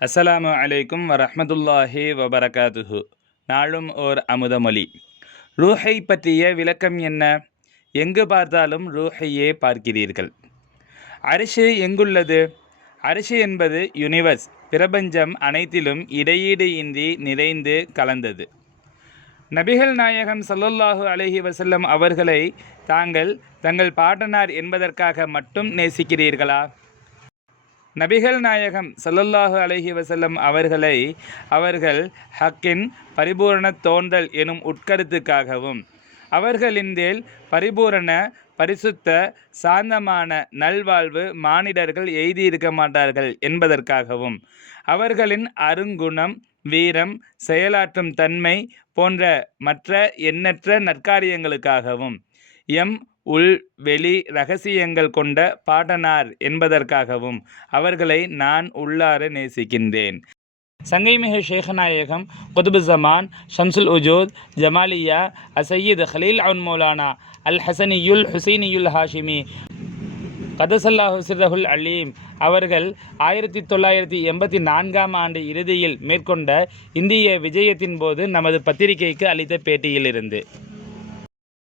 அஸ்ஸலாமு அலைக்கும் வரஹ்மத்துல்லாஹி வபரகாதுஹு நாளும் ஓர் அமுதமொழி. ரூஹை பற்றிய விளக்கம் என்ன? எங்கு பார்த்தாலும் ரூஹையே பார்க்கிறீர்கள். அரிசி எங்குள்ளது? அரிசி என்பது யுனிவர்ஸ் பிரபஞ்சம் அனைத்திலும் இடையீடு இன்றி நிறைந்து கலந்தது. நபிகள் நாயகம் சல்லல்லாஹு அலஹி வசல்லம் அவர்களை தாங்கள் தங்கள் பாட்டனார் என்பதற்காக மட்டும் நேசிக்கிறீர்களா? நபிகள் நாயகம் சல்லல்லாஹு அலஹி வசல்லம் அவர்களை அவர்கள் ஹக்கின் பரிபூரண தோன்றல் எனும் உட்கருத்துக்காகவும் அவர்களின்தேல் பரிபூரண பரிசுத்த சாந்தமான நல்வாழ்வு மானிடர்கள் எய்தியிருக்க மாட்டார்கள் என்பதற்காகவும் அவர்களின் அருங்குணம் வீரம் செயலாற்றும் தன்மை போன்ற மற்ற எண்ணற்ற நற்காரியங்களுக்காகவும் எம் உள் வெளி ரகசியங்கள் கொண்ட பாட்டனார் என்பதற்காகவும் அவர்களை நான் உள்ளார நேசிக்கின்றேன். சங்கைமிகு ஷேഖநாயகம் குதுபு ஜமான் ஷம்சுல் உஜோத் ஜமாலியா அசையீத் ஹலீல் அவுன் மௌலானா அல் ஹசனியுல் ஹுசைனியுல் ஹாஷிமி. கதசல்லாஹு சிர்ரஹுல் அலீம் அவர்கள் ஆயிரத்தி தொள்ளாயிரத்தி எண்பத்தி நான்காம் ஆண்டு இறுதியில் மேற்கொண்ட இந்திய விஜயத்தின் போது நமது பத்திரிகைக்கு அளித்த பேட்டியிலிருந்து.